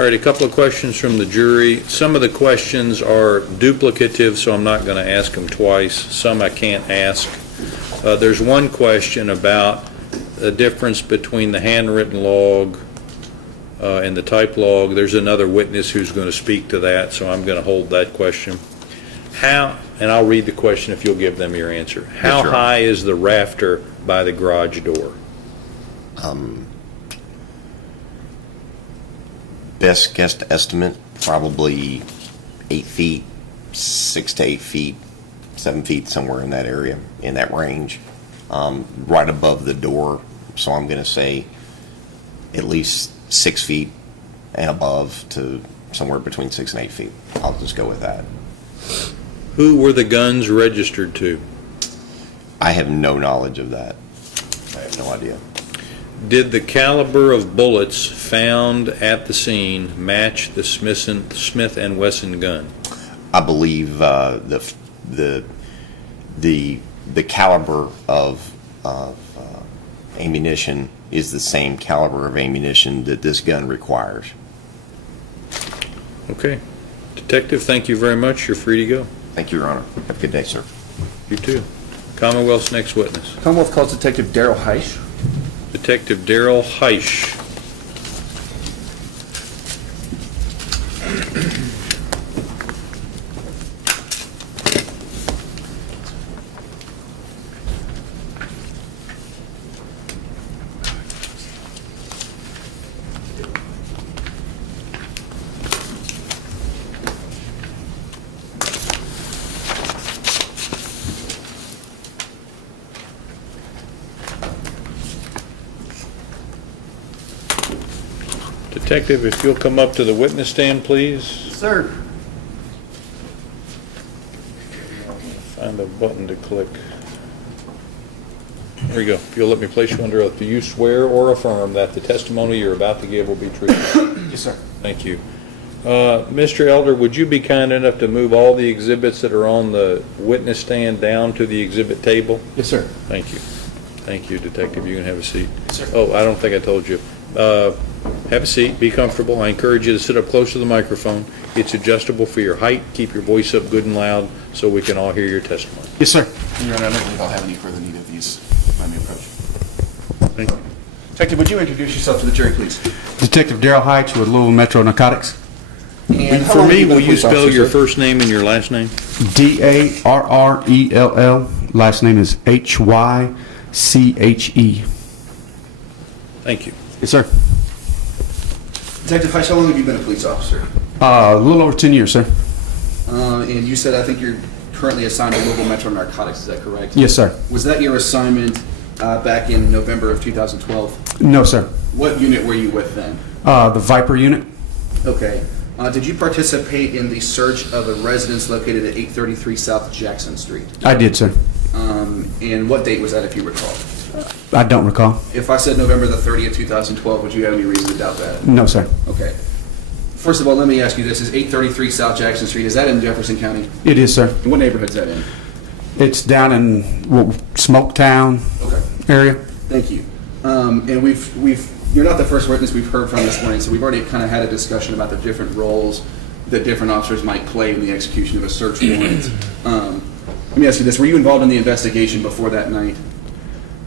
All right, a couple of questions from the jury. Some of the questions are duplicative, so I'm not going to ask them twice. Some I can't ask. There's one question about the difference between the handwritten log and the type log. There's another witness who's going to speak to that, so I'm going to hold that question. How, and I'll read the question if you'll give them your answer. How high is the rafter by the garage door? Best guess estimate, probably 8 feet, 6 to 8 feet, 7 feet, somewhere in that area, in that range, right above the door. So I'm going to say at least 6 feet and above to somewhere between 6 and 8 feet. I'll just go with that. Who were the guns registered to? I have no knowledge of that. I have no idea. Did the caliber of bullets found at the scene match the Smith and Wesson gun? I believe the caliber of ammunition is the same caliber of ammunition that this gun requires. Okay. Detective, thank you very much. You're free to go. Thank you, Your Honor. Have a good day, sir. You too. Commonwealth's next witness. Commonwealth calls Detective Daryl Heisch. Detective Daryl Heisch. Detective, if you'll come up to the witness stand, please. Sir. Find a button to click. There you go. If you'll let me place you under oath, do you swear or affirm that the testimony you're about to give will be truthful? Yes, sir. Thank you. Mr. Elder, would you be kind enough to move all the exhibits that are on the witness stand down to the exhibit table? Yes, sir. Thank you. Thank you, Detective. You can have a seat. Yes, sir. Oh, I don't think I told you. Have a seat. Be comfortable. I encourage you to sit up close to the microphone. It's adjustable for your height. Keep your voice up good and loud so we can all hear your testimony. Yes, sir. Your Honor, I don't believe I'll have any further need of these. Let me approach. Thank you. Detective, would you introduce yourself to the jury, please? Detective Daryl Heisch with Louisville Metro Narcotics. And how For long have me, you been will a you police spell officer, your sir? first name and your last name? Darrell. Last name is Hyche. Thank you. Yes, sir. Detective Heisch, how long have you been a police officer? A little over 10 years, sir. And you said, I think you're currently assigned to Louisville Metro Narcotics. Is that correct? Yes, sir. Was that your assignment back in November of 2012? No, sir. What unit were you with then? The Viper unit. Okay. Did you participate in the search of a residence located at 833 South Jackson Street? I did, sir. And what date was that, if you recall? I don't recall. If I said November the 30th, 2012, would you have any reason to doubt that? No, sir. Okay. First of all, let me ask you this. Is 833 South Jackson Street, is that in Jefferson County? It is, sir. And what neighborhood's that in? It's down in Smoketown Okay. area. Thank you. And you're not the first witness we've heard from this morning, so we've already kind of had a discussion about the different roles that different officers might play in the execution of a search warrant. Let me ask you this. Were you involved in the investigation before that night?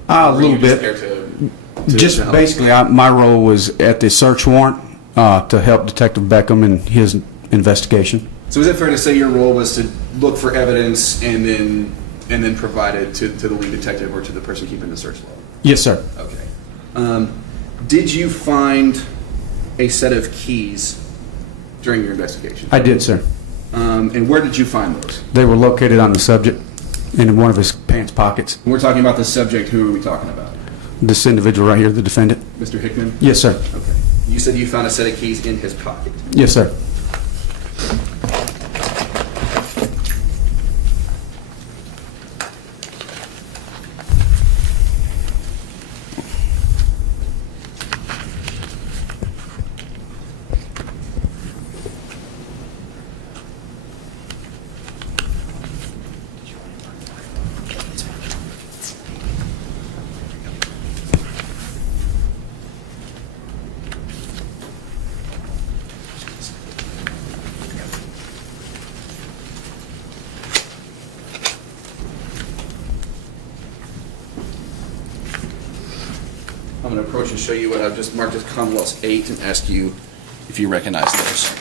A Or were you little just bit. there Just to help? basically, my role was at the search warrant to help Detective Beckham in his investigation. So is it fair to say your role was to look for evidence and then provide it to the lead detective or to the person keeping the search log? Yes, sir. Okay. Did you find a set of keys during your investigation? I did, sir. And where did you find those? They were located on the subject in one of his pants pockets. When we're talking about the subject, who are we talking about? This individual right here, the defendant. Mr. Hickman? Yes, sir. Okay. You said you found a set of keys in his pocket. Yes, sir. approach and show you what I've just marked as Commonwealth's 8 and ask you if you recognize those.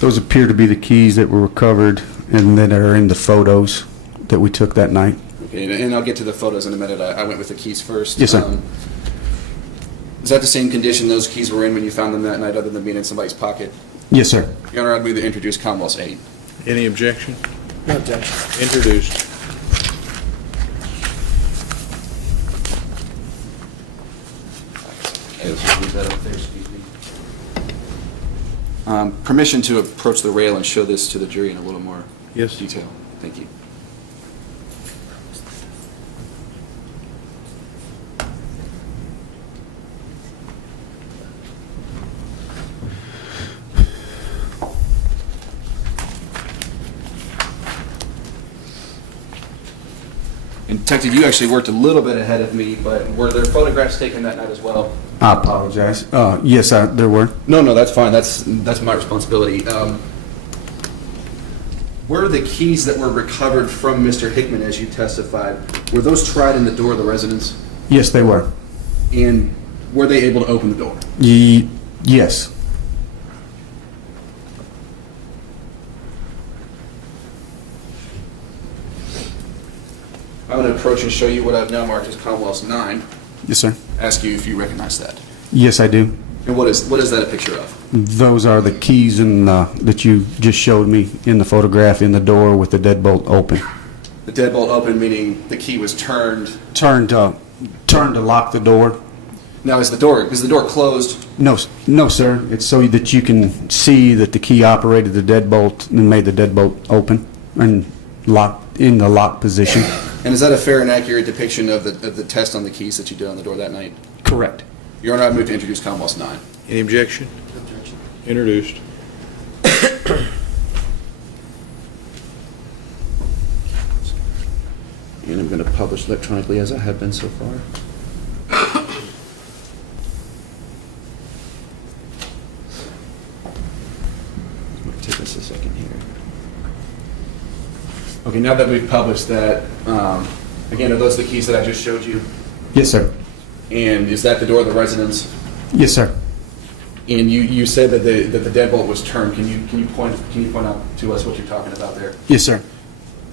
Those appear to be the keys that were recovered and that are in the photos that we took that night. Okay, and I'll get to the photos in a minute. I went with the keys first. Yes, sir. Is that the same condition those keys were in when you found them that night, other than being in somebody's pocket? Yes, sir. Your Honor, I'd move to introduce Commonwealth's 8. Any objection? No objection. Introduced. Permission to approach the rail and show this to the jury in a little more Yes. detail. Thank you. And Detective, you actually worked a little bit ahead of me, but were there photographs taken that night as well? I apologize. Yes, there were. No, that's fine. That's my responsibility. Were the keys that were recovered from Mr. Hickman, as you testified, were those tried in the door of the residence? Yes, they were. And were they able to open the door? Yes. I'm going to approach and show you what I've now marked as Commonwealth's 9. Yes, sir. Ask you if you recognize that. Yes, I do. And what is that a picture of? Those are the keys that you just showed me in the photograph in the door with the deadbolt open. The deadbolt open, meaning the key was turned. Turned to lock the door. Now, is the door closed? No, sir. It's so that you can see that the key operated the deadbolt and made the deadbolt open and locked in the lock position. And is that a fair and accurate depiction of the test on the keys that you did on the door that night? Correct. Your Honor, I move to introduce Commonwealth's 9. Any objection? No objection. Introduced. And I'm going to publish electronically as I have been so far. It's going to take us a second here. Okay, now that we've published that, again, are those the keys that I just showed you? Yes, sir. And is that the door of the residence? Yes, sir. And you said that the deadbolt was turned. Can you point out to us what you're talking about there? Yes, sir.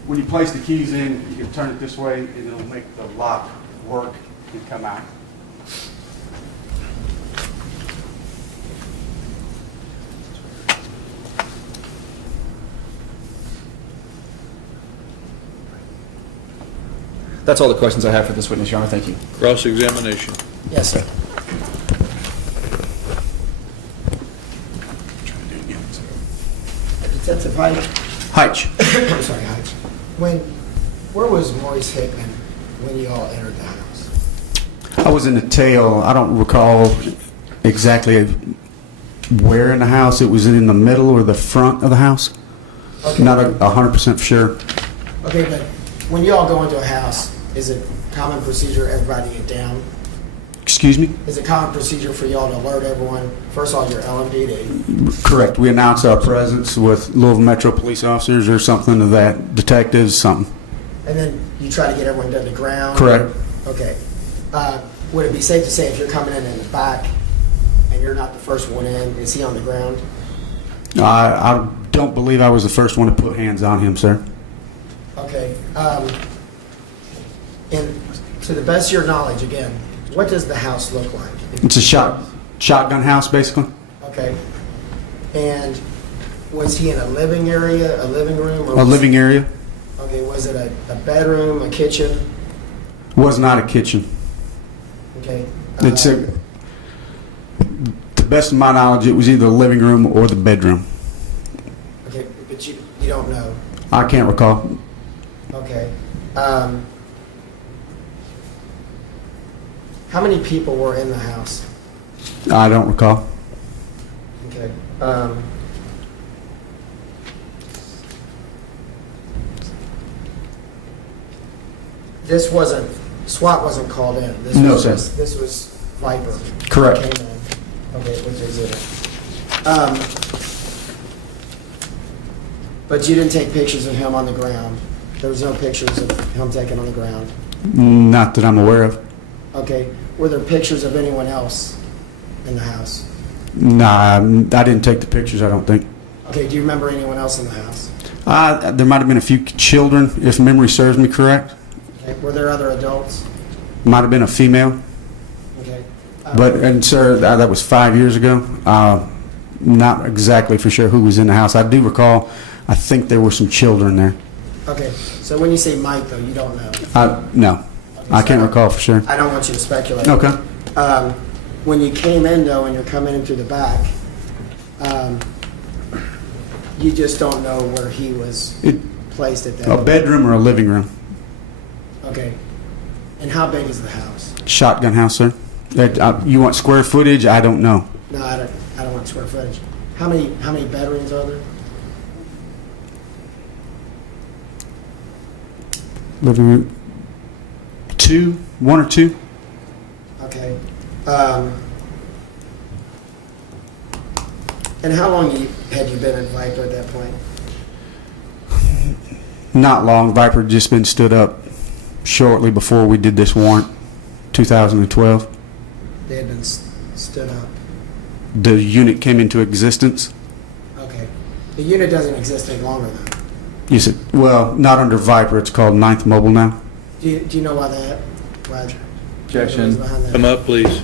When you place the keys in, you can turn it this way, and it'll make the lock work and come out. That's all the questions I have for this witness, Your Honor. Thank you. Cross-examination. Yes, sir. Detective Hyde. Hitch. I'm sorry, Hyde. Where was Maurice Hickman when you all entered the house? I was in the tail. I don't recall exactly where in the house. It was in the middle or the front of the house. Okay. Not 100% for sure. Okay, but when you all go into a house, is it common procedure everybody get down? Excuse me? Is it common procedure for y'all to alert everyone, first of all, your LMPD? Correct. We announce our presence with Louisville Metro police officers or something of that, detectives, something. And then you try to get everyone to the ground? Correct. Okay. Would it be safe to say if you're coming in the back and you're not the first one in, is he on the ground? I don't believe I was the first one to put hands on him, sir. Okay. And to the best of your knowledge, again, what does the house look like? It's a shotgun house, basically. Okay. And was he in a living area, a living room? Or A living area. Okay, was it a bedroom, a kitchen? Was not a kitchen. Okay. It's to the best of my knowledge, it was either the living room or the bedroom. Okay, but you don't know. I can't recall. Okay. How many people were in the house? I don't recall. Okay. SWAT wasn't called in. No, sir. This was Viper. Correct. Came in. Okay, which is it? But you didn't take pictures of him on the ground. There was no pictures of him taken on the ground. Not that I'm aware of. Okay. were there pictures of anyone else in the house? Nah, I didn't take the pictures, I don't think. Okay, do you remember anyone else in the house? There might have been a few children, if memory serves me correct. Okay, were there other adults? Might have been a female. Okay. And sir, that was 5 years ago. Not exactly for sure who was in the house. I do recall, I think there were some children there. Okay, so when you say Mike, though, you don't know? No, Okay, I so can't recall for sure. I don't want you to speculate. Okay. When you came in, though, and you're coming in through the back, you just don't know where he was placed at that A point? bedroom or a living room? Okay. And how big is the house? Shotgun house, sir. You want square footage? I don't know. No, I don't want square footage. How many bedrooms are there? Living room. One or two? Okay. And how long had you been in Viper at that point? Not long. Viper had just been stood up shortly before we did this warrant, 2012. They had been stood up. The unit came into existence. Okay. The unit doesn't exist any longer, though. You said, well, not under Viper. It's called 9th Mobile now. Do you know why that? Why Objection. behind that? Come up, please.